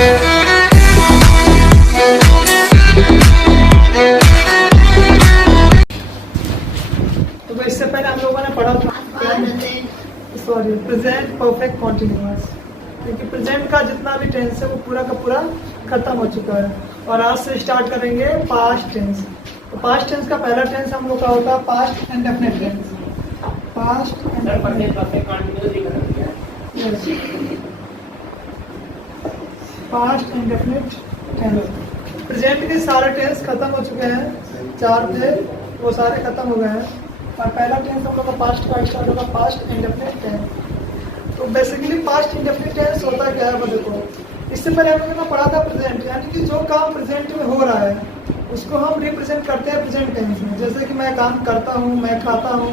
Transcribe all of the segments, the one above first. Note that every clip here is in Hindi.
तो इससे पहले हम लोगों ने पढ़ा था सॉरी प्रेजेंट परफेक्ट कॉन्टिन्यूअस, क्योंकि प्रेजेंट का जितना भी टेंस है वो पूरा का पूरा खत्म हो चुका है। और आज से स्टार्ट करेंगे पास्ट टेंस। तो पास्ट टेंस का पहला टेंस हम लोग का होगा past indefinite tense. Past past indefinite tense. Present के सारे टेंस खत्म हो चुके हैं, 4 थे वो सारे खत्म हो गए हैं। और पहला टेंस हम लोग का पास्ट का स्टार्ट होगा पास्ट इंडेफिनिट टेंस। तो बेसिकली पास्ट इंडेफिनिट टेंस होता क्या है वो देखो। इससे पहले हम लोगों ने पढ़ा था प्रेजेंट, यानी कि जो काम प्रेजेंट में हो रहा है उसको हम रिप्रेजेंट करते हैं प्रेजेंट टेंस में। जैसे कि मैं काम करता हूँ, मैं खाता हूँ,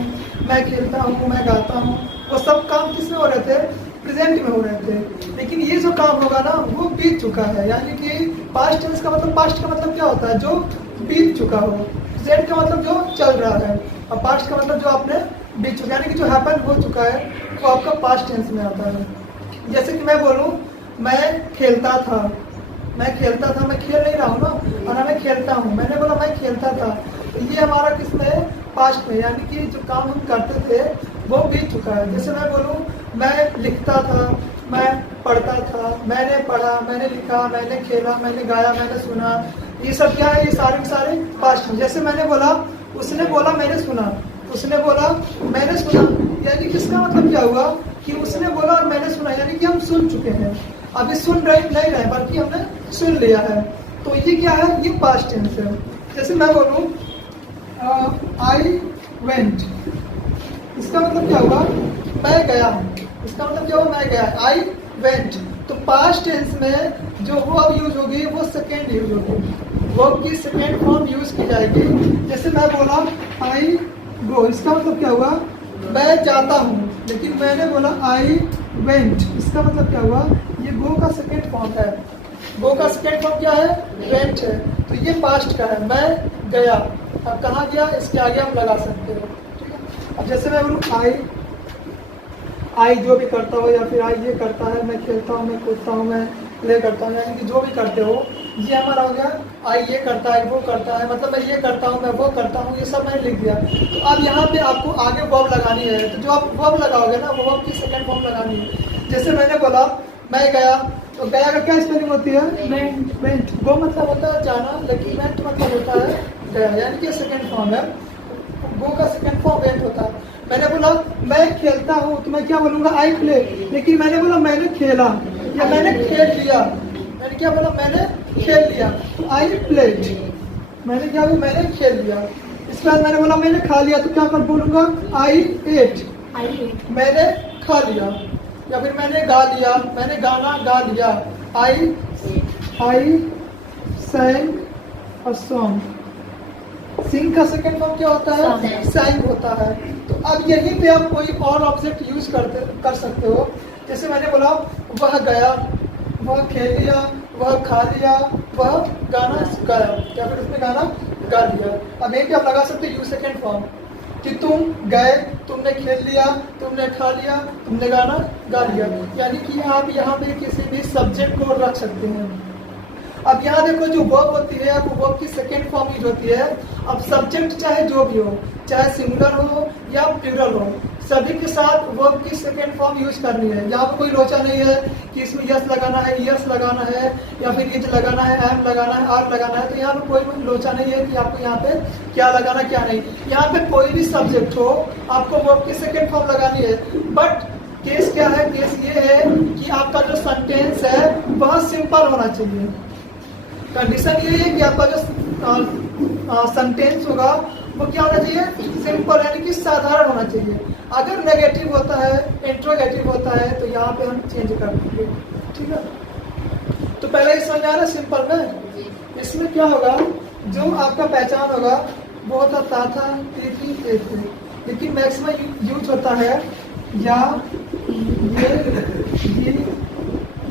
मैं खेलता हूँ, मैं गाता हूँ, वो सब काम किस में हो रहे थे? प्रेजेंट में हो रहे थे। लेकिन ये जो काम होगा ना वो बीत चुका है, यानी कि पास्ट टेंस का मतलब, पास्ट का मतलब क्या होता है? जो बीत चुका हो। प्रेजेंट का मतलब जो चल रहा है, और पास्ट का मतलब जो आपने बीत चुका, यानी कि जो हैपन हो चुका है वो आपका पास्ट टेंस में आता है। जैसे कि मैं बोलूँ मैं खेलता था, मैं खेलता था, मैं खेल नहीं रहा हूँ ना, और मैं खेलता हूँ, मैंने बोला मैं खेलता था, तो ये हमारा किसमें? पास्ट में, यानी कि जो काम हम करते थे वो बीत चुका है। जैसे मैं बोलूँ मैं लिखता था, मैं पढ़ता था, मैंने पढ़ा, मैंने लिखा, मैंने खेला, मैंने गाया, मैंने सुना, ये सब क्या है? ये सारे के सारे पास्ट में। जैसे मैंने बोला, उसने बोला, मैंने सुना, उसने बोला, मैंने सुना, यानी किसका मतलब क्या हुआ कि उसने बोला और मैंने सुना, यानी कि हम सुन चुके हैं। अभी सुन रहे नहीं रहे, बल्कि हमने सुन लिया है। तो ये क्या है? ये पास्ट टेंस है। जैसे मैं बोलूँ आई वेंट, इसका मतलब क्या हुआ? मैं गया। इसका मतलब क्या हुआ? मैं गया। I went. तो पास्ट टेंस में जो वर्ब यूज होगी वो सेकेंड यूज होगी, वर्ब की सेकेंड फॉर्म यूज की जाएगी। जैसे मैं बोला आई गो, इसका मतलब क्या हुआ? मैं जाता हूँ, लेकिन मैंने बोला आई वेंट, इसका मतलब क्या हुआ? ये गो का सेकेंड फॉर्म है। गो का सेकेंड फॉर्म क्या है? वेंट है। तो ये पास्ट का है, मैं गया। अब कहाँ गया? इसके आगे हम लगा सकते हो, ठीक है। अब जैसे मैं बोलूँ आई जो भी करता हो, या फिर आई ये करता है, मैं खेलता हूँ, मैं कूदता हूँ, मैं प्ले करता हूँ, यानी कि जो भी करते हो, ये हमारा हो गया। आई ये करता है, वो करता है, मतलब मैं ये करता हूँ, मैं वो करता हूँ, ये सब मैंने लिख दिया। तो अब यहाँ पे आपको आगे वर्ब लगानी है, तो जो आप वर्ब लगाओगे ना वो वर्ब की सेकंड फॉर्म लगानी है। जैसे मैंने बोला मैं गया, तो गया का क्या स्पेलिंग होती है? वेंट। गो मतलब होता है जाना, लेकिन वेंट मतलब होता है गया, यानी कि सेकंड फॉर्म है। गो का सेकंड फॉर्म वेंट होता है। मैंने बोला मैं खेलता हूँ, तो मैं क्या बोलूँगा? I play. लेकिन मैंने बोला मैंने खेला, या मैंने खेल लिया, मैंने क्या बोला? मैंने खेल लिया। तो आई प्लेड, मैंने क्या बोला? मैंने खेल लिया। इसके बाद मैंने बोला मैंने खा लिया, तो क्या कर बोलूँगा? आई एट, मैंने खा लिया। या फिर मैंने गा लिया, मैंने गाना गा लिया, आई सैंग अ सॉन्ग। सिंग का सेकंड फॉर्म क्या होता है? सैंग होता है। तो अब यहीं पे आप कोई और ऑब्जेक्ट यूज कर सकते हो। जैसे मैंने बोला वह गया, वह खेल लिया, वह खा लिया, वह गाना गाया, या फिर उसने गाना गा लिया। अब यहीं पे आप लगा सकते हो यूज सेकंड फॉर्म, कि तुम गए, तुमने खेल लिया, तुमने खा लिया, तुमने गाना गा लिया, यानी कि आप यहाँ पे किसी भी सब्जेक्ट को रख सकते हैं। अब यहाँ देखो जो वर्ब होती है वो वर्ब की सेकेंड फॉर्म यूज होती है। अब सब्जेक्ट चाहे जो भी हो, चाहे सिंगुलर हो या प्लूरल हो, सभी के साथ वर्ब की सेकेंड फॉर्म यूज करनी है। यहाँ पर कोई लोचा नहीं है कि इसमें यस लगाना है, यस लगाना है, या फिर इज लगाना है, एम लगाना है, आर लगाना है। तो यहाँ पर कोई लोचा नहीं है कि आपको यहाँ पे क्या लगाना क्या नहीं। यहाँ पे कोई भी सब्जेक्ट हो आपको वर्ब की सेकेंड फॉर्म लगानी है। बट केस क्या है? केस ये है कि आपका जो सेंटेंस है वह सिंपल होना चाहिए। कंडीशन ये है कि आपका जो सेंटेंस होगा वो क्या होना चाहिए? सिंपल, यानी कि साधारण होना चाहिए। अगर नेगेटिव होता है, इंट्रोगेटिव होता है, तो यहाँ पे हम चेंज कर देंगे, ठीक है। तो पहले ही समझ आ रहा है सिंपल में। इसमें क्या होगा? जो आपका पहचान होगा वो होता था, थे, लेकिन मैक्सिमम यूज होता है या ये,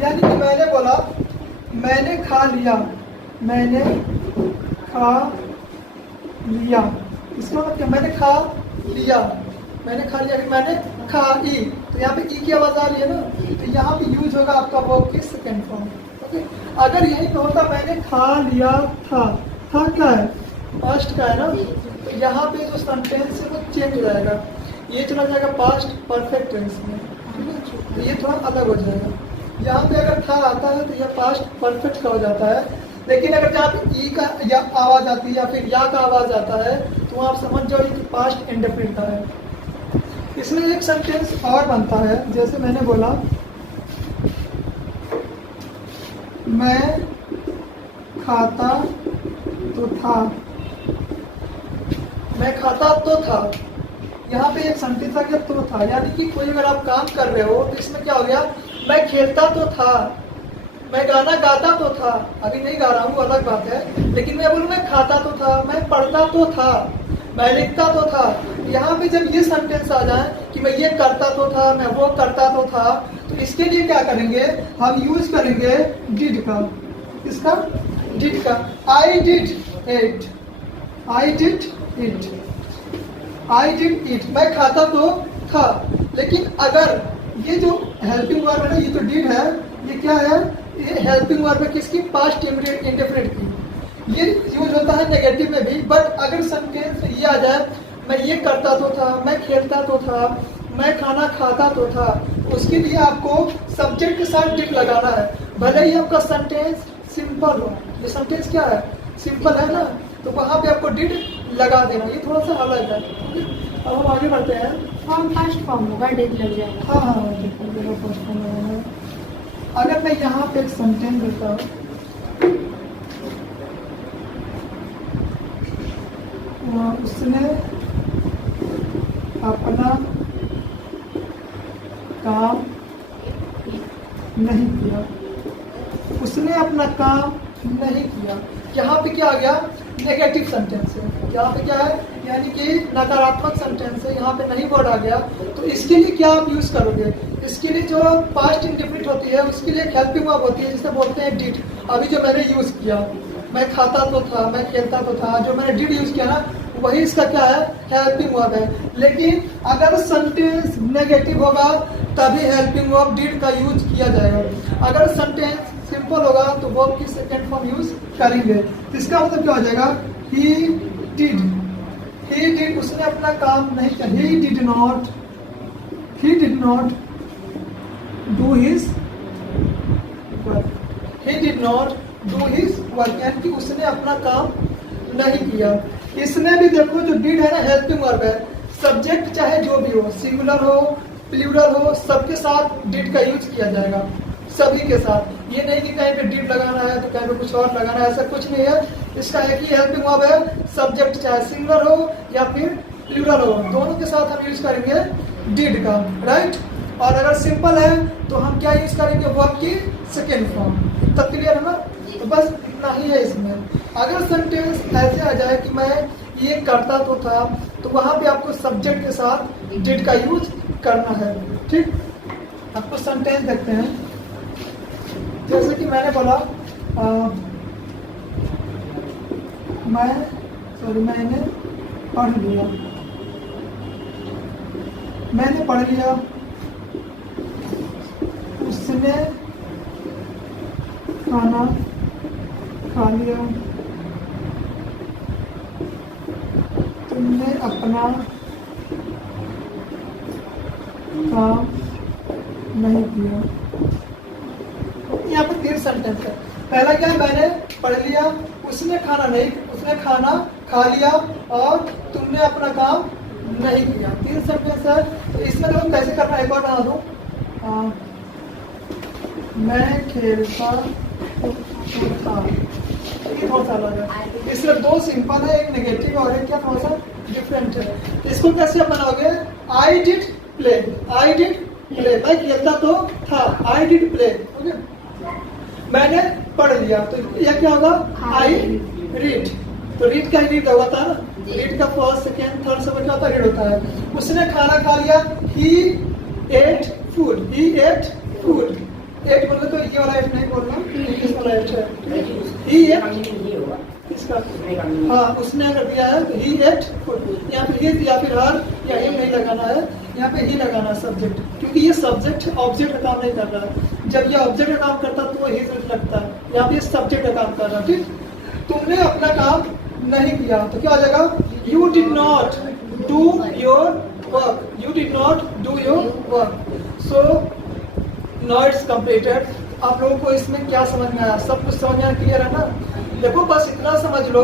यानी कि मैंने बोला मैंने खा लिया, मैंने खा लिया, इसका मतलब क्या? मैंने खा लिया, मैंने खा लिया, फिर मैंने खाई, तो यहाँ पे ई की आवाज आ रही है ना, तो यहाँ पे यूज होगा आपका वर्ब की सेकंड फॉर्म। ओके। अगर यही पे होता मैंने खा लिया था क्या है, पास्ट का है ना, तो यहाँ पे जो सेंटेंस है वो चेंज हो जाएगा, ये चला जाएगा पास्ट परफेक्ट टेंस में, तो ये थोड़ा अलग हो जाएगा। यहाँ पे अगर था आता है तो यह पास्ट परफेक्ट का हो जाता है, लेकिन अगर जहाँ पे ई का या आवाज आती है या फिर या का आवाज आता है तो आप समझ जाओ कि पास्ट इंडेफिनिट का है। इसमें एक सेंटेंस और बनता है, जैसे मैंने बोला मैं खाता तो था, मैं खाता तो था, यहाँ पे एक सेंटेंस आ गया तो था, यानी कि कोई अगर आप काम कर रहे हो तो इसमें क्या हो गया, मैं खेलता तो था, मैं गाना गाता तो था, अभी नहीं गा रहा हूँ अलग बात है, लेकिन मैं बोलूँ मैं खाता तो था, मैं पढ़ता तो था, मैं लिखता तो था। यहाँ पे जब ये सेंटेंस आ जाए कि मैं ये करता तो था, मैं वो करता तो था, तो इसके लिए क्या करेंगे, हम यूज करेंगे डिड का। इसका डिड का, I did it, I did it, I did it, मैं खाता तो था। लेकिन अगर ये जो हेल्पिंग वर्ब है ना, ये जो डिड है, ये क्या है, ये हेल्पिंग वर्ब है किसकी, पास्ट इंडेफिनिट की। ये यूज होता है नेगेटिव में भी, बट अगर सेंटेंस ये आ जाए मैं ये करता तो था, मैं खेलता तो था, मैं खाना खाता तो था, उसके लिए आपको सब्जेक्ट के साथ डिड लगाना है, भले ही आपका सेंटेंस सिंपल हो। ये सेंटेंस क्या है, सिंपल है ना, तो वहाँ पे आपको डिड लगा देना, ये थोड़ा सा अलग है। अब हम आगे बढ़ते हैं। फॉर्म फर्स्ट फॉर्म होगा, डिड लग जाएगा। हाँ हाँ फर्स्ट फॉर्म लगाना है। अगर मैं यहाँ पे एक सेंटेंस देता हूँ, उसने अपना काम नहीं किया, उसने अपना काम नहीं किया, यहाँ पे क्या आ गया, नेगेटिव सेंटेंस है। यहाँ पे क्या है, यानी कि नकारात्मक सेंटेंस है, यहाँ पे नहीं वर्ड आ गया, तो इसके लिए क्या आप यूज करोगे, इसके लिए जो पास्ट इंडेफिनिट होती है उसके लिए हेल्पिंग वर्ब होती है, जिसे बोलते हैं डिड। अभी जो मैंने यूज किया, मैं खाता तो था, मैं खेलता तो था, जो मैंने डिड यूज किया ना, वही इसका क्या है, हेल्पिंग वर्ब है। लेकिन अगर सेंटेंस नेगेटिव होगा तभी हेल्पिंग वर्ब डिड का यूज किया जाएगा। अगर सेंटेंस सिंपल होगा तो वर्ब की सेकंड फॉर्म यूज करेंगे। तो इसका मतलब क्या हो जाएगा, ही डिड, ही डिड, उसने अपना काम नहीं किया, he did not do his work, he did not do his work, यानी कि उसने अपना काम नहीं किया। इसमें भी देखो जो डिड है ना, हेल्पिंग वर्ब है, सब्जेक्ट चाहे जो भी हो, सिंगुलर हो प्लूरल हो, सबके साथ डिड का यूज किया जाएगा, सभी के साथ। ये नहीं कि कहीं पे डिड लगाना है तो कहीं पे कुछ और लगाना है, ऐसा कुछ नहीं है। इसका एक ही हेल्पिंग वर्ब है, सब्जेक्ट चाहे सिंगुलर हो या फिर प्लूरल हो, दोनों के साथ हम यूज करेंगे डिड का, राइट। और अगर सिंपल है तो हम क्या यूज करेंगे, वर्ब की सेकेंड फॉर्म। तब क्लियर है ना, तो बस इतना ही है इसमें। अगर सेंटेंस ऐसे आ जाए कि मैं ये करता तो था, तो वहां पे आपको सब्जेक्ट के साथ डिड का यूज करना है, ठीक। आपको सेंटेंस देखते हैं, जैसे कि मैंने बोला मैंने पढ़ लिया, मैंने पढ़ लिया, उसने खाना खा लिया, तुमने अपना काम नहीं किया। यहाँ पे 3 सेंटेंस है। पहला क्या है, मैंने पढ़ लिया, उसने खाना नहीं, उसने खाना खा लिया और तुमने अपना काम नहीं किया। 3 सेंटेंस है। तो इसमें लोग कैसे करना है, एक और बना दूं, मैं खेलता था, ये थोड़ा सा अलग है। इसमें 2 सिंपल है, एक नेगेटिव और एक क्या थोड़ा सा डिफरेंट है। इसको कैसे बनाओगे, I did play, I did play, मैं खेलता तो था, आई डिड प्ले, ओके। मैंने पढ़ लिया, तो यह क्या होगा, आई रीड, तो रीड का ही रीड होता है ना, रीड का फर्स्ट सेकेंड थर्ड सब क्या होता है, रीड होता है। उसने खाना खा लिया, ही एट फूड, ही एट फूड, एट बोले तो ये वाला एट नहीं बोलना, इंग्लिश वाला एट है, ही एट इसका, हाँ उसने अगर दिया है तो ही एट फूड, यहाँ पे हिज या फिर हर या हिम नहीं लगाना है, यहाँ पे ही लगाना है सब्जेक्ट, क्योंकि ये सब्जेक्ट ऑब्जेक्ट का काम नहीं कर रहा है। जब ये ऑब्जेक्ट का काम करता तो ही लगता है, यहाँ पे सब्जेक्ट का काम कर रहा है। ठीक, तुमने अपना काम नहीं किया तो क्या हो जाएगा, you did not do your work, you did not do your work. So now it's completed. आप लोगों को इसमें क्या समझ में आया, सब कुछ समझ में क्लियर है ना? देखो बस इतना समझ लो,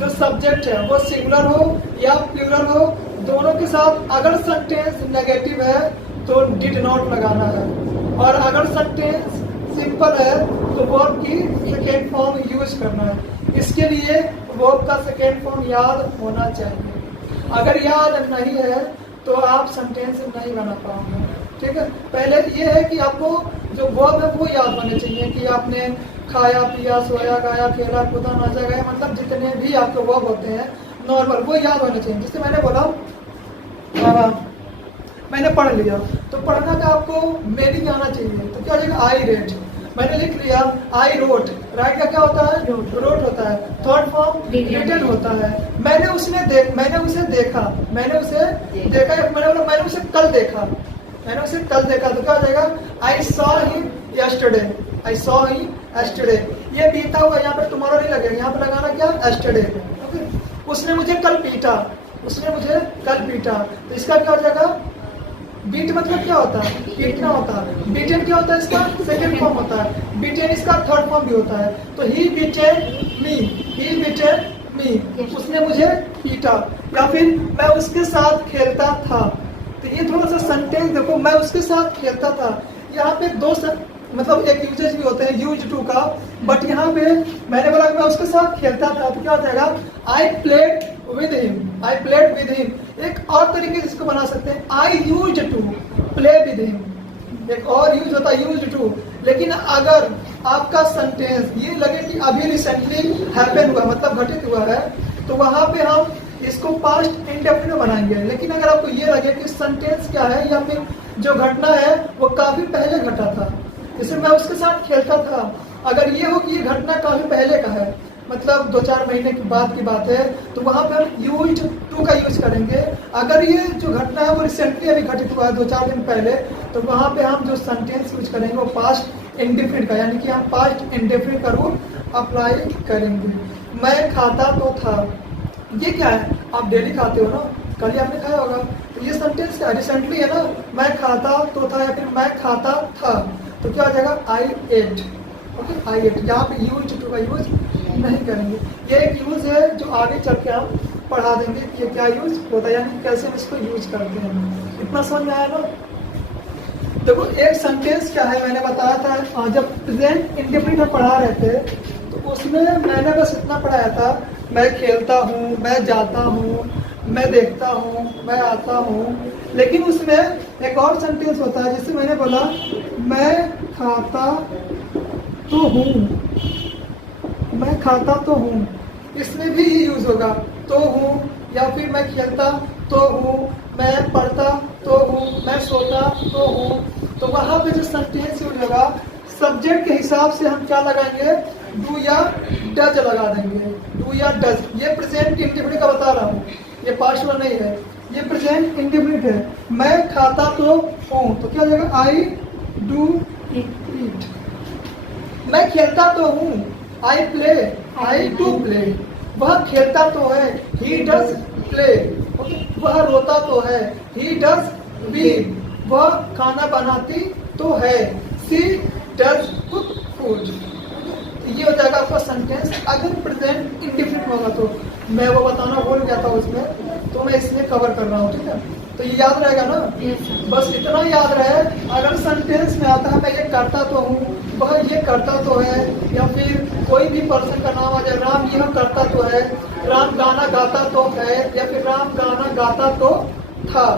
जो सब्जेक्ट है वो सिंगुलर हो या प्लूरल हो, दोनों के साथ अगर सेंटेंस नेगेटिव है तो डिड नॉट लगाना है, और अगर सेंटेंस सिंपल है तो वर्ब की सेकेंड फॉर्म यूज करना है। इसके लिए वर्ब का सेकेंड फॉर्म याद होना चाहिए। अगर याद नहीं है तो आप सेंटेंस नहीं बना पाओगे। ठीक है, पहले ये है कि आपको जो वर्ब है वो याद होने चाहिए कि आपने खाया, पिया, सोया, गाया, खेला, कूदा, नाचा, गाया, मतलब जितने भी आपके वर्ब होते हैं नॉर्मल वो याद होने चाहिए। जैसे मैंने बोला मैंने पढ़ लिया, तो पढ़ना का आपको मीनिंग आना चाहिए। तो क्या हो जाएगा, आई रेड, मैंने लिख लिया, आई रोट, राइट का क्या होता है, रोट होता है। थर्ड फॉर्म रिटन होता है। मैंने उसे देखा, मैंने उसे देखा, मैंने उसे कल देखा, मैंने उसे कल देखा, तो क्या हो जाएगा, I saw him yesterday, I saw him yesterday. ये बीता हुआ, यहाँ पे टुमारो नहीं लगेगा, यहाँ पे लगाना क्या, यस्टरडे। ओके, उसने मुझे कल पीटा, उसने मुझे कल पीटा, तो इसका क्या हो जाएगा, बीट मतलब क्या होता है, पीटना होता है। बीटेन क्या होता है, इसका सेकंड फॉर्म होता है। बीटेन इसका थर्ड फॉर्म भी होता है। तो ही बीटेन मी, ही बीटेन मी, उसने मुझे पीटा। या फिर मैं उसके साथ खेलता था, तो ये थोड़ा सा सेंटेंस देखो, मैं उसके साथ खेलता था, यहाँ पे दो मतलब एक यूजेज भी होते हैं यूज टू का, बट यहाँ पे मैंने बोला मैं उसके साथ खेलता था, तो क्या हो जाएगा, I played with him, I played with him. एक और तरीके से इसको बना सकते हैं, I use to play with him, एक और यूज होता है यूज टू। लेकिन अगर आपका सेंटेंस ये लगे कि अभी रिसेंटली हैपन हुआ, मतलब घटित हुआ है, तो वहां पे हम इसको पास्ट इंडेफिनिट बनाएंगे। लेकिन अगर आपको ये लगे कि सेंटेंस क्या है या फिर जो घटना है वो काफी पहले घटा था, जैसे मैं उसके साथ खेलता था, अगर ये हो कि ये घटना काफी पहले का है, मतलब 2-4 महीने के बाद की बात है, तो वहां पे हम यूज टू का यूज करेंगे। अगर ये जो घटना है वो रिसेंटली अभी घटित हुआ है 2-4 दिन पहले, तो वहां पे हम जो सेंटेंस यूज करेंगे वो पास्ट इंडेफिनिट का, यानी कि हम पास्ट इंडेफिनिट का रूल अप्लाई करेंगे। मैं खाता तो था, ये क्या है, आप डेली खाते हो ना, कल ही आपने खाया होगा, तो ये सेंटेंस क्या रिसेंटली है ना, मैं खाता तो था या फिर मैं खाता था, तो क्या हो जाएगा, आई एट। ओके, आई एट, यहाँ पे यूज टू का यूज नहीं करेंगे। ये एक यूज है जो आगे चल के हम पढ़ा देंगे कि ये क्या यूज होता है, यानी कैसे हम इसको यूज करते हैं। इतना समझ में आया ना? देखो एक सेंटेंस क्या है, मैंने बताया था जब प्रेजेंट इंडेफिनिट में पढ़ा रहे थे, तो उसमें मैंने बस इतना पढ़ाया था, मैं खेलता हूँ, मैं जाता हूँ, मैं देखता हूँ, मैं आता हूँ। लेकिन उसमें एक और सेंटेंस होता है, जिससे मैंने बोला मैं खाता तो हूँ, मैं खाता तो हूँ, इसमें भी ये यूज होगा, तो हूँ, या फिर मैं खेलता तो हूँ, मैं पढ़ता तो हूँ, मैं सोता तो हूँ। तो वहां पे जो सेंटेंस यूज होगा, सब्जेक्ट के हिसाब से हम क्या लगाएंगे, डू या डज लगा देंगे, डू या डज। ये प्रेजेंट इंडेफिनिट का बता रहा हूँ, ये पास्ट वाला नहीं है, ये प्रेजेंट इंडेफिनिट है। मैं खाता तो हूँ, तो क्या हो जाएगा, आई डू ईट। मैं खेलता तो हूँ, I play, I do play. वह खेलता तो है, ही डज प्ले। वह रोता तो है, ही डज वीप। वह खाना बनाती तो है, सी डज कुक फूड। ये हो जाएगा आपका सेंटेंस। अगर प्रेजेंट इंडेफिनिट होगा तो मैं वो बताना भूल गया था उसमें, तो मैं इसमें कवर कर रहा हूँ। ठीक है, तो ये याद रहेगा ना? बस इतना याद रहे, अगर सेंटेंस में आता है मैं ये करता तो हूँ, वह ये करता तो है, या फिर कोई भी पर्सन का नाम आ जाए, राम यह करता तो है, राम गाना गाता तो है, या फिर राम गाना गाता तो था।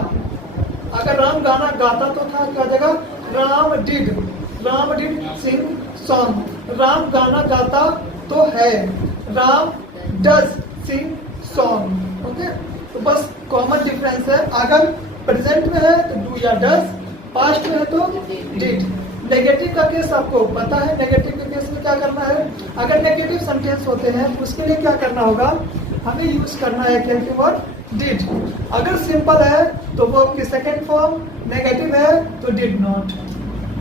अगर राम गाना गाता तो था, क्या हो जाएगा, Ram did sing song. Ram गाना गाता तो है, Ram does sing song. Okay, तो बस कॉमन डिफरेंस है, अगर प्रेजेंट में है तो डू या डज, पास्ट में है तो डिड। नेगेटिव का केस आपको पता है, नेगेटिव के केस में क्या करना है, अगर नेगेटिव सेंटेंस होते हैं तो उसके लिए क्या करना होगा, हमें यूज करना है क्या, वर्ड डिड। अगर सिंपल है तो वो की सेकेंड फॉर्म, नेगेटिव है तो डिड नॉट।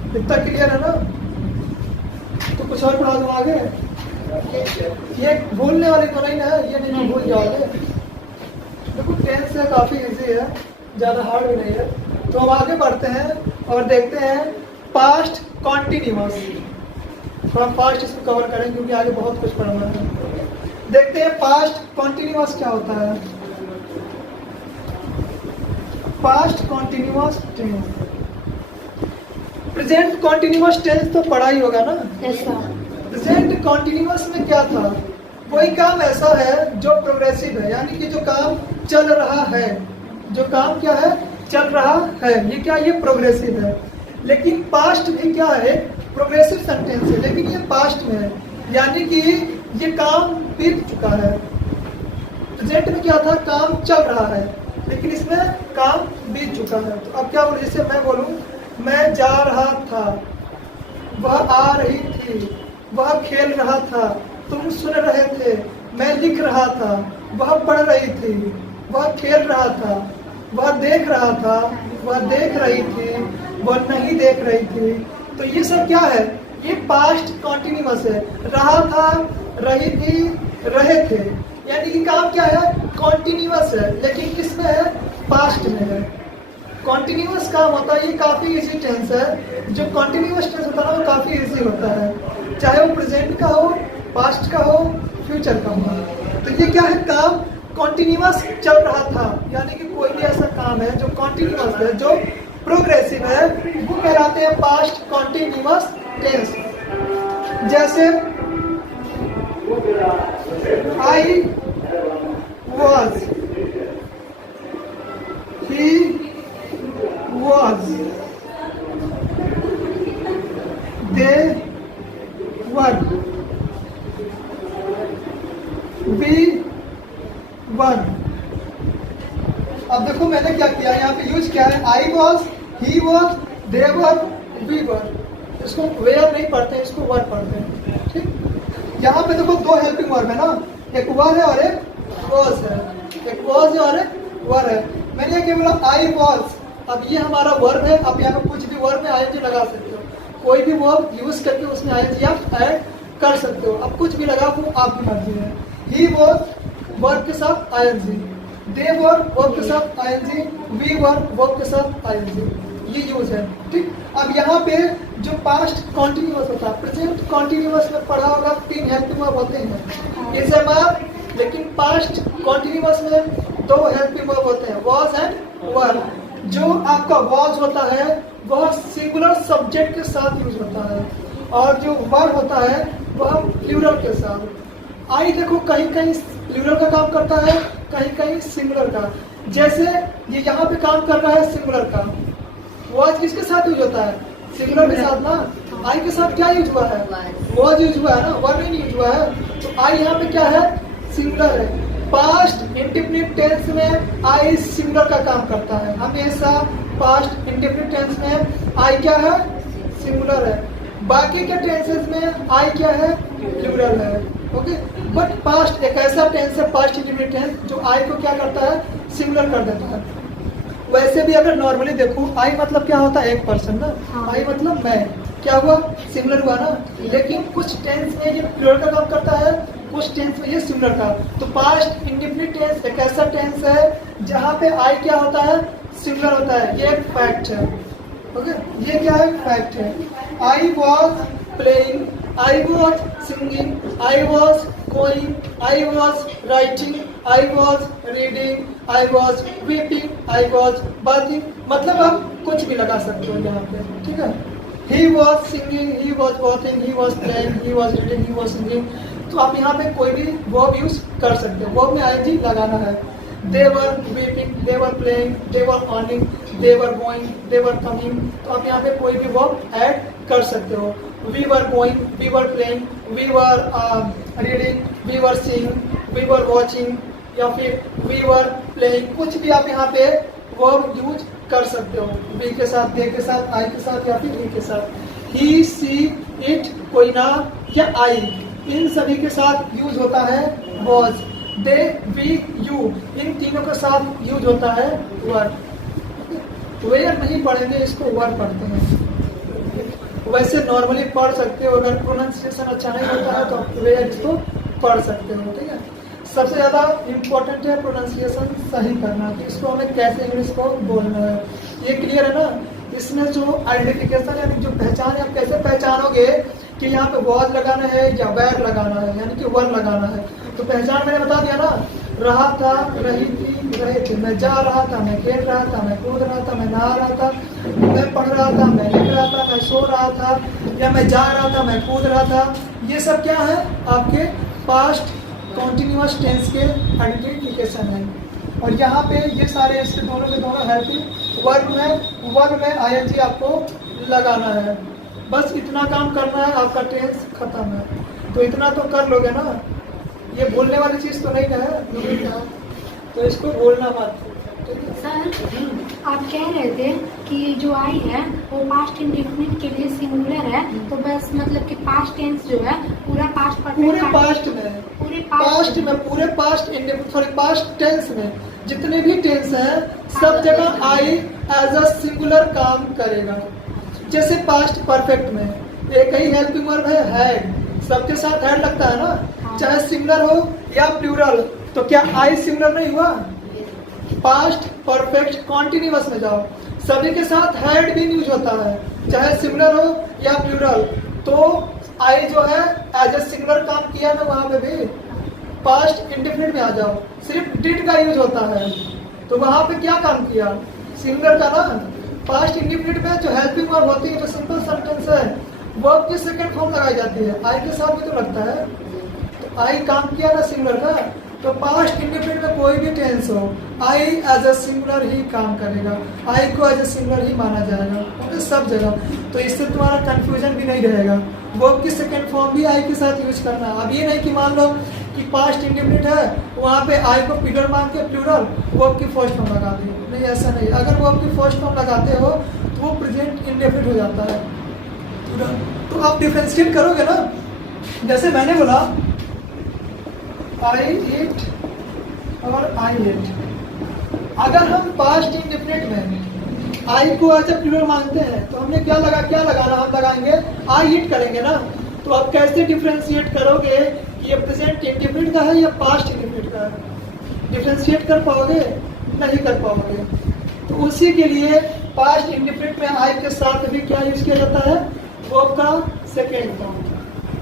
इतना क्लियर है ना? तो कुछ और पढ़ा दूँ आगे? ये भूलने वाली तो नहीं ना है, ये नहीं भूल जाओगे। देखो टेंस है काफ़ी इजी है, ज़्यादा हार्ड भी नहीं है। तो हम आगे बढ़ते हैं और देखते हैं पास्ट कॉन्टिन्यूअस। थोड़ा फास्ट इसको कवर करें क्योंकि आगे बहुत कुछ पढ़ना है। देखते हैं पास्ट कॉन्टिन्यूअस क्या होता है। Past continuous tense, present continuous tense तो पढ़ा ही होगा ना। Yes sir. प्रेजेंट कॉन्टिन्यूअस में क्या था? कोई काम ऐसा है जो प्रोग्रेसिव है, यानी कि जो काम चल रहा है, जो काम क्या है, चल रहा है। ये क्या, ये प्रोग्रेसिव है। लेकिन पास्ट में क्या है, प्रोग्रेसिव सेंटेंस है लेकिन ये पास्ट में है, यानी कि ये काम बीत चुका है। प्रेजेंट में क्या था, काम चल रहा है लेकिन इसमें काम बीत चुका है। तो अब क्या बोलूं, जैसे मैं बोलूं मैं जा रहा था, वह आ रही थी, वह खेल रहा था, तुम सुन रहे थे, मैं लिख रहा था, वह पढ़ रही थी, वह खेल रहा था, वह देख रहा था, वह देख रही थी, वह नहीं देख रही थी। तो ये सब क्या है, ये पास्ट कॉन्टिन्यूअस है। रहा था, रही थी, रहे थे, यानी कि काम क्या है, कॉन्टिन्यूअस है लेकिन किसमें है, पास्ट में है। कॉन्टिन्यूअस काम होता है, ये काफ़ी इजी टेंस है। जो कॉन्टिन्यूअस टेंस होता है ना वो काफ़ी इजी होता है, चाहे वो प्रेजेंट का हो, पास्ट का हो, फ्यूचर का हो। तो ये क्या है, काम कॉन्टिन्यूअस चल रहा था, यानी कि कोई भी ऐसा काम है जो कॉन्टिन्यूअस है, जो प्रोग्रेसिव है, वो कहलाते हैं पास्ट कॉन्टिन्यूअस टेंस। जैसे I was, he was, they were, we won. अब देखो मैंने क्या किया, यहाँ पे यूज किया है I was, he was, they were, we were. इसको वेयर नहीं पढ़ते हैं, इसको वर पढ़ते हैं। ठीक, यहाँ पे देखो दो हेल्पिंग वर्ब है ना, एक वर है और एक वॉज है, एक वॉज है और एक वर है। मैंने क्या बोला, आई वॉज, अब ये हमारा वर्ब है। आप यहाँ पे कुछ भी वर्ब में आईएनजी लगा सकते हो, कोई भी वर्ब यूज करके उसमें आईएनजी आप ऐड कर सकते हो। अब कुछ भी लगा वो आपकी मर्जी है। ही वॉज वर्ब के साथ आईएनजी, दे वर वर्ब के साथ आईएनजी, वी वर वर्ब के साथ आईएनजी, ये यूज है। ठीक, अब यहाँ पे जो पास्ट कॉन्टिन्यूअस होता है, प्रेजेंट कॉन्टिन्यूअस में पढ़ा होगा, तीन हेल्पिंग वर्ब होते हैं, इज ए बार। लेकिन पास्ट कॉन्टिन्यूअस में दो हेल्पिंग वर्ब होते हैं, वॉज एंड वर। जो आपका वॉज होता है वह सिंगुलर सब्जेक्ट के साथ यूज होता है और जो वर होता है वह प्लूरल के साथ। आई देखो कहीं कहीं प्लूरल का काम करता है, कहीं कहीं सिंगुलर का। जैसे ये यहाँ पे काम कर रहा है सिंगुलर का, वॉज किसके साथ यूज होता है, सिंगुलर के साथ ना। आई के साथ क्या यूज हुआ है, वॉज यूज हुआ है ना, वर नहीं यूज हुआ है। तो आई यहाँ पे क्या है, सिंगुलर है। पास्ट इंडेफिनिट टेंस में आई सिंगुलर का काम करता है हमेशा। पास्ट इंडेफिनिट टेंस में आई क्या है, सिंगुलर है। बाकी के टेंसेस में आई क्या है, प्लूरल है। ओके, बट पास्ट एक ऐसा टेंस है, पास्ट इंडेफिनिट टेंस, जो आई को क्या करता है, सिंगुलर कर देता है। वैसे भी अगर नॉर्मली देखो, आई मतलब क्या होता है, एक पर्सन ना। आई मतलब मैं, क्या हुआ, सिंगुलर हुआ ना। लेकिन कुछ टेंस में ये प्लूरल का काम करता है, कुछ टेंस में ये सिंगुलर का। तो पास्ट इंडेफिनिट टेंस एक ऐसा टेंस है जहाँ पे आई क्या होता है, सिंगुलर होता है। ये एक फैक्ट है। ओके, ये क्या है, फैक्ट है। I was playing, I was singing, I was going, I was writing, I was reading, I was weeping, I was bathing. मतलब आप कुछ भी लगा सकते हो यहाँ पे। ठीक है, he was singing, he was bathing, he was playing, he was reading, he was singing. तो आप यहाँ पे कोई भी वर्ब यूज कर सकते हो, वर्ब में आईएनजी लगाना है। They were weeping, they were playing, they were earning, they were going, they were coming. तो आप यहाँ पे कोई भी वर्ब ऐड कर सकते हो। We were going, we were playing, we were reading, we were seeing, we were watching, या फिर वी वर प्लेइंग। कुछ भी आप यहाँ पे वर्ब यूज कर सकते हो, वी के साथ, दे के साथ, आई के साथ या फिर ही के साथ। ही, सी, इट, कोई ना या आई, इन सभी के साथ यूज होता है वॉज। दे, वी, यू, इन तीनों के साथ यूज होता है वर। वेयर नहीं पढ़ेंगे, इसको वर पढ़ते हैं। वैसे नॉर्मली पढ़ सकते हो। अगर प्रोनाउंसिएशन अच्छा नहीं होता है तो आप वे इसको पढ़ सकते हो, ठीक है। सबसे ज़्यादा इम्पोर्टेंट है प्रोनाउंसिएशन सही करना, कि इसको हमें कैसे इंग्लिश को बोलना है, ये क्लियर है ना। इसमें जो आइडेंटिफिकेशन यानी जो पहचान है, आप कैसे पहचानोगे कि यहाँ पे वॉज लगाना है या वेर लगाना है, यानी कि वर लगाना है। तो पहचान मैंने बता दिया ना, रहा था, रही थी, रहे थे, मैं जा रहा था, मैं खेल रहा था, मैं कूद रहा था, मैं नहा रहा था, मैं पढ़ रहा था, मैं लिख रहा था, मैं सो रहा था, या मैं जा रहा था, मैं कूद रहा था। ये सब क्या है, आपके पास्ट कॉन्टिन्यूअस टेंस के आइडेंटिफिकेशन है। और यहाँ पे ये सारे इसके दोनों के दोनों हेल्पिंग वर्ब में आईएनजी आपको लगाना है। बस इतना काम करना है, आपका टेंस खत्म है। तो इतना तो कर लोगे ना, ये भूलने वाली चीज़ तो नहीं है, तो इसको भूलना मत। सर आप कह रहे थे कि जो आई है वो पास्ट इंडेफिनिट के लिए सिंगुलर है, तो बस मतलब कि पास्ट टेंस जो है पूरा पास्ट पूरे पास्ट टेंस में जितने भी टेंस हैं सब जगह आई एज अ सिंगुलर काम करेगा। जैसे पास्ट परफेक्ट में एक ही हेल्पिंग वर्ब है हैड, सबके साथ हैड लगता है ना, चाहे सिंगुलर हो या प्लूरल। तो क्या आई सिंगुलर नहीं हुआ? पास्ट परफेक्ट कॉन्टिन्यूअस में जाओ, सभी के साथ हैड भी यूज होता है, चाहे सिंगुलर हो या प्लूरल। तो आई जो है एज ए सिंगुलर काम किया ना, वहां पे भी पास्ट इंडेफिनिट में आ जाओ, सिर्फ डिड का यूज होता है। तो वहां पे क्या काम किया? सिंगुलर का ना। पास्ट इंडेफिनिट में जो हेल्पिंग वर्ब होती है, जो सिंपल सेंटेंस है, वर्ब की सेकंड फॉर्म लगाई जाती है, आई के साथ भी तो लगता है। तो आई काम किया ना सिंगुलर का, तो पास्ट इंडेफिनिट में कोई भी टेंस हो, आई एज अ सिंगुलर ही काम करेगा, आई को एज अ सिंगुलर ही माना जाएगा, ओके, सब जगह। तो इससे तुम्हारा कंफ्यूजन भी नहीं रहेगा। वर्ब की सेकंड फॉर्म भी आई के साथ यूज करना। अब ये नहीं कि मान लो कि पास्ट इंडेफिनिट है, वहाँ पे आई को प्लूरल मान के प्लूरल वर्ब की फर्स्ट फॉर्म लगा दी, नहीं, ऐसा नहीं। अगर वर्ब की फर्स्ट फॉर्म लगाते हो तो वो प्रेजेंट इंडेफिनिट हो जाता है। तो आप डिफरेंशिएट करोगे ना, जैसे मैंने बोला आई ईट और आई एट। अगर हम पास्ट इंडेफिनिट में आई को एज अ प्लूरल मानते हैं तो हमने क्या लगाना, हम लगाएंगे आई ईट करेंगे ना। तो आप कैसे डिफरेंशिएट करोगे कि ये प्रेजेंट इंडेफिनिट का है या पास्ट इंडेफिनिट का है? डिफरेंशिएट कर पाओगे? नहीं कर पाओगे। तो उसी के लिए पास्ट इंडेफिनिट में आई के साथ भी क्या यूज किया जाता है? वर्ब का सेकेंड फॉर्म,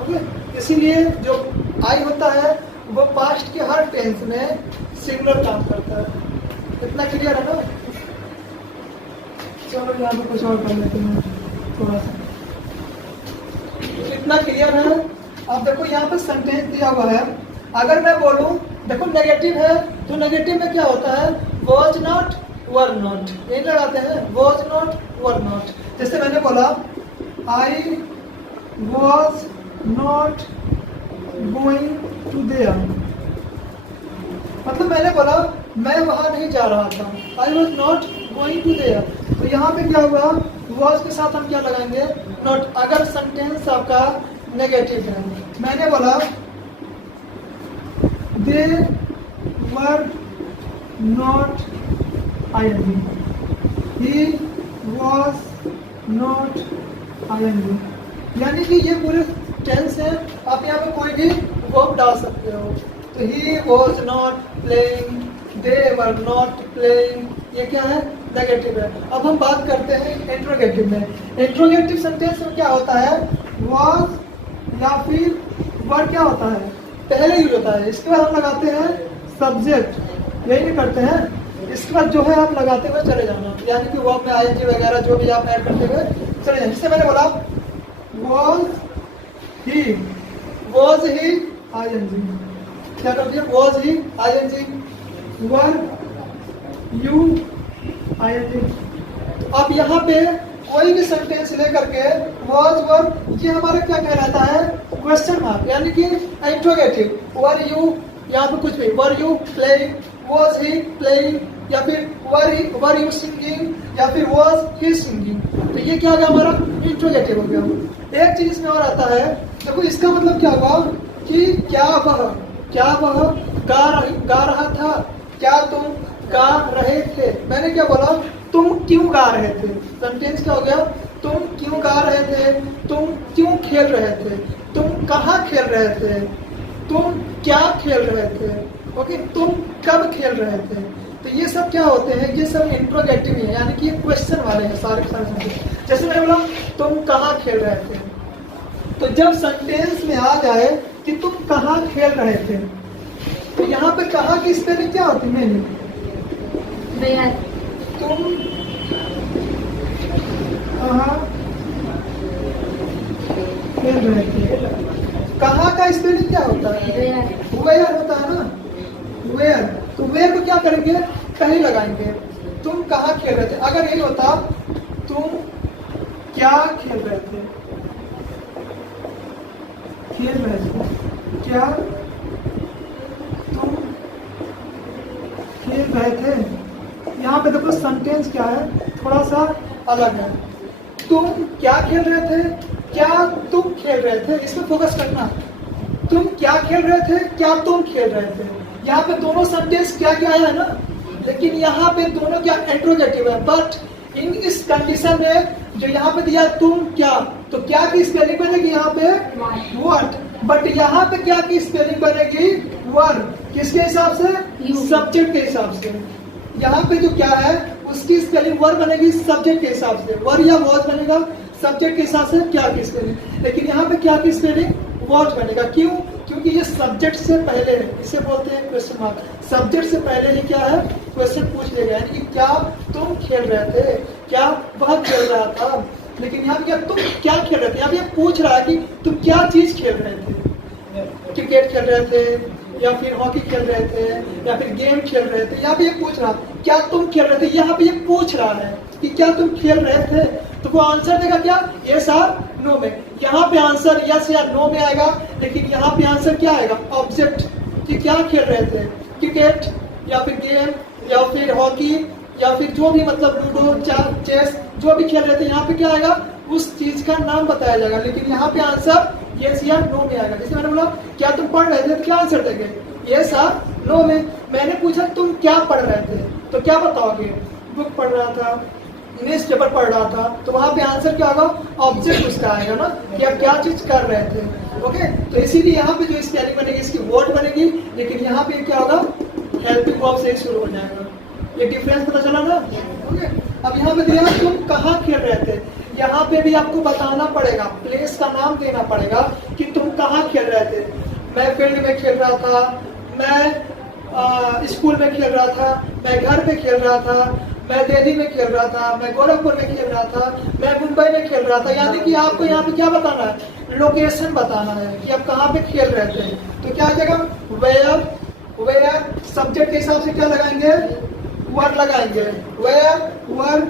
ओके। इसीलिए जो आई होता है वो पास्ट के हर टेंस में सिंगुलर काम करता है। इतना क्लियर है ना? चलो यहाँ पे कुछ और कर लेते हैं थोड़ा सा। इतना क्लियर है? अब देखो यहाँ पे सेंटेंस दिया हुआ है। अगर मैं बोलूं, देखो नेगेटिव है, तो नेगेटिव में क्या होता है? वॉज नॉट, वर नॉट, यही लगाते हैं, वॉज नॉट, वर नॉट। जैसे मैंने बोला I was not going to there, मतलब मैंने बोला मैं वहां नहीं जा रहा था, I was not going to there. तो यहाँ पे क्या हुआ? वॉज के साथ हम क्या लगाएंगे? नॉट। अगर सेंटेंस आपका नेगेटिव है, मैंने बोला they were not ING, he was not ING, यानी कि ये पूरे टेंस है। आप यहाँ पे कोई भी वर्ब डाल सकते हो। तो ही was not playing, they were not playing, ये क्या है? नेगेटिव है। अब हम बात करते हैं इंट्रोगेटिव में। इंट्रोगेटिव सेंटेंस में क्या होता है? वॉज या फिर वर क्या होता है? पहले यूज होता है, इसके बाद हम लगाते हैं सब्जेक्ट, यही नहीं करते हैं। इसके बाद जो है आप लगाते हुए चले जाना, यानी कि वर्ब में आईएनजी वगैरह जो भी आप ऐड करते हुए चले जाना। जैसे मैंने बोला वॉज ही आईएनजी, क्या कर दिया? Was he ING, were you ING. तो अब यहाँ पे कोई भी सेंटेंस लेकर के वॉज वर, ये हमारा क्या कहलाता है? क्वेश्चन मार्क, यानी कि इंट्रोगेटिव। वर यू, यहाँ पे कुछ भी, वर you playing, was he playing, या फिर वर यू सिंगिंग, या फिर वॉज ही सिंगिंग। तो ये क्या हो गया? हमारा इंट्रोगेटिव हो गया। एक चीज इसमें और आता है, देखो इसका मतलब क्या हुआ कि क्या वह गा रहा था, क्या तुम गा रहे थे। मैंने क्या बोला? तुम क्यों गा रहे थे। सेंटेंस क्या हो गया? तुम क्यों गा रहे थे, तुम क्यों खेल रहे थे, तुम कहाँ खेल रहे थे, तुम क्या खेल रहे थे, ओके, तुम कब खेल रहे थे। तो ये सब क्या होते हैं, ये सब इंट्रोगेटिव है, यानी कि ये क्वेश्चन वाले हैं सारे के सारे सेंटेंस। जैसे मैंने बोला तुम कहाँ खेल रहे थे, तो जब सेंटेंस में आ जाए कि तुम कहाँ खेल रहे थे, तो यहाँ पे कहाँ की स्पेलिंग क्या होती है, वेयर, तुम कहाँ खेल रहे थे, कहाँ का स्पेलिंग क्या होता है, वेयर, वेयर होता है ना, वेयर। तो वेयर को क्या करेंगे, कहीं लगाएंगे। तुम कहाँ खेल रहे थे, अगर यही होता तुम क्या खेल रहे थे, खेल रहे थे क्या, तुम खेल रहे थे। यहाँ पे देखो सेंटेंस क्या है, थोड़ा सा अलग है। तुम क्या खेल रहे थे, क्या तुम खेल रहे थे, इसमें फोकस करना। तुम क्या खेल रहे थे, क्या तुम खेल रहे थे। यहाँ पे दोनों सेंटेंस क्या क्या है ना, लेकिन यहाँ पे दोनों क्या इंट्रोगेटिव है। बट इन इस कंडीशन में जो यहाँ पे दिया तुम क्या, तो क्या की स्पेलिंग बनेगी यहाँ पे व्हाट, बट यहाँ पे क्या की स्पेलिंग बनेगी वर। किसके हिसाब से, सब्जेक्ट के हिसाब से। यहाँ पे जो क्या है उसकी स्पेलिंग वर बनेगी सब्जेक्ट के हिसाब से, वर या वॉज बनेगा सब्जेक्ट के हिसाब से क्या की स्पेलिंग। लेकिन यहाँ पे क्या की स्पेलिंग वॉज बनेगा, क्यों, क्योंकि ये सब्जेक्ट से पहले है, इसे बोलते हैं क्वेश्चन मार्क। सब्जेक्ट से पहले ही क्या है, क्वेश्चन पूछ लेगा, यानी कि क्या तुम खेल रहे थे, क्या वह खेल रहा था। लेकिन यहाँ पे क्या तुम क्या खेल रहे थे, यहाँ पे पूछ रहा है कि तुम क्या चीज खेल रहे थे, क्रिकेट खेल रहे थे या फिर हॉकी खेल रहे थे या फिर गेम खेल रहे थे। यहाँ पे ये पूछ रहा क्या तुम खेल रहे थे, यहाँ पे ये पूछ रहा है कि क्या तुम खेल रहे थे। तो वो आंसर देगा क्या, यस और नो में। यहाँ पे आंसर यस या नो में आएगा, लेकिन यहाँ पे आंसर क्या आएगा, ऑब्जेक्ट, कि क्या खेल रहे थे, क्रिकेट या फिर गेम या फिर हॉकी या फिर जो भी, मतलब लूडो, चेस, जो भी खेल रहे थे। यहाँ पे क्या आएगा, उस चीज का नाम बताया जाएगा, लेकिन यहाँ पे आंसर यस या नो में आएगा। जैसे मैंने बोला क्या तुम पढ़ रहे थे, तो क्या आंसर देंगे, यस और नो में। मैंने पूछा तुम क्या पढ़ रहे थे, तो क्या बताओगे, बुक पढ़ रहा था, न्यूज पेपर पढ़ रहा था। तो वहां पे आंसर क्या होगा, ऑब्जेक्ट उसका आएगा ना, कि आप क्या चीज कर रहे थे। ओके, तो इसीलिए यहाँ पे जो स्पेलिंग बनेगी इसकी वर्ड बनेगी, लेकिन यहाँ पे क्या होगा, हेल्पिंग वर्ब से शुरू हो जाएगा। ये डिफरेंस पता चला ना। ओके, अब यहाँ पे दिया तुम कहाँ खेल रहे थे, यहाँ पे भी आपको बताना पड़ेगा, प्लेस का नाम देना पड़ेगा कि तुम कहाँ खेल रहे थे। मैं फील्ड में खेल रहा था, मैं स्कूल में खेल रहा था, मैं घर पे खेल रहा था, मैं दिल्ली में खेल रहा था, मैं गोरखपुर में खेल रहा था, मैं मुंबई में खेल रहा था। यानी कि आपको यहाँ पे क्या बताना है, लोकेशन बताना है कि आप कहाँ पे खेल रहे थे। तो क्या आ जाएगा, वेयर, वेयर सब्जेक्ट के हिसाब से क्या लगाएंगे, वर लगाएंगे, where were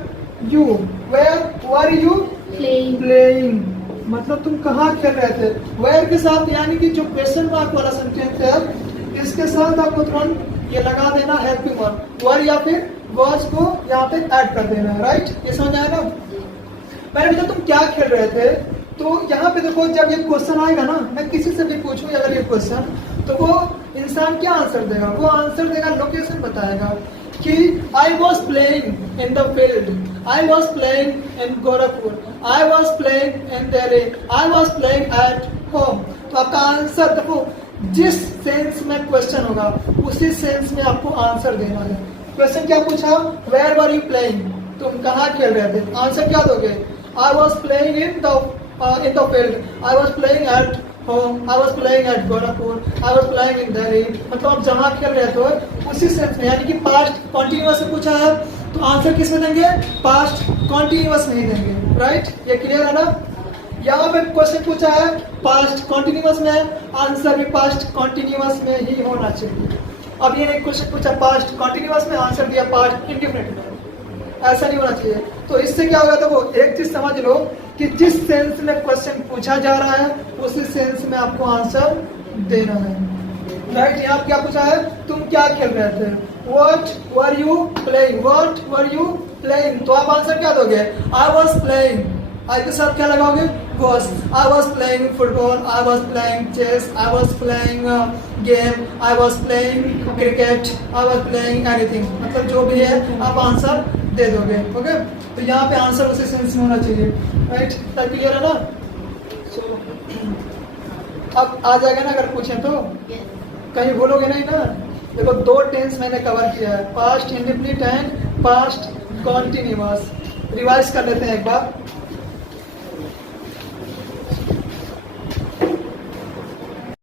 you, where were you playing, मतलब तुम कहाँ खेल रहे थे। वेयर के साथ यानी कि जो क्वेश्चन मार्क वाला सेंटेंस है, इसके साथ आपको तुरंत ये लगा देना हेल्पिंग वर्ब, वर या फिर वर्ड्स को यहाँ पे ऐड कर देना है। राइट, ये समझ आया ना। मैंने बताया तुम क्या खेल रहे थे, तो यहाँ पे देखो जब ये क्वेश्चन आएगा ना, मैं किसी से भी पूछूं अगर ये क्वेश्चन, तो वो इंसान क्या आंसर देगा, वो आंसर देगा लोकेशन बताएगा कि आई was playing in the field, I was playing in Gorakhpur, I was playing in Delhi, I was playing at home. तो आपका आंसर देखो, जिस सेंस में क्वेश्चन होगा उसी सेंस में आपको आंसर देना है। क्वेश्चन क्या पूछा, वेयर वर यू प्लेइंग, तुम कहाँ खेल रहे थे, आंसर क्या दोगे, आई was playing in the field, I was playing at home, I was playing at Gorakhpur, I was playing in Delhi. मतलब आप जहाँ खेल रहे थे उसी सेंस में, यानी कि पास्ट कॉन्टिन्यूअस से पूछा है तो आंसर किस में देंगे, पास्ट कॉन्टिन्यूअस में ही देंगे। राइट, ये क्लियर है ना। यहाँ पे क्वेश्चन पूछा है पास्ट कॉन्टिन्यूअस में, आंसर भी पास्ट कॉन्टिन्यूअस में ही होना चाहिए। अब ये एक क्वेश्चन पूछा पास्ट कॉन्टिन्यूअस में, आंसर दिया पास्ट इंडिफिनिट में, ऐसा नहीं होना चाहिए। तो इससे क्या होगा, तो वो एक चीज समझ लो कि जिस सेंस में क्वेश्चन पूछा जा रहा है उसी सेंस में आपको आंसर देना है। राइट, यहाँ क्या पूछा है, तुम क्या खेल रहे थे, what were you playing, what were you playing, तो आप आंसर क्या दोगे, आई वॉज प्लेइंग, आई के साथ क्या लगाओगे, was, I was playing football, I was playing chess, I was playing game, I was playing cricket, I was playing anything, मतलब जो भी है आप आंसर दे दोगे। ओके, तो यहाँ पे आंसर उसी सेंस में होना चाहिए। राइट, क्लियर है ना? चलो अब आ जाएगा ना अगर पूछें तो, कहीं भूलोगे नहीं ना। देखो 2 टेंस मैंने कवर किया है, past indefinite and past continuous. Revise कर लेते हैं एक बार।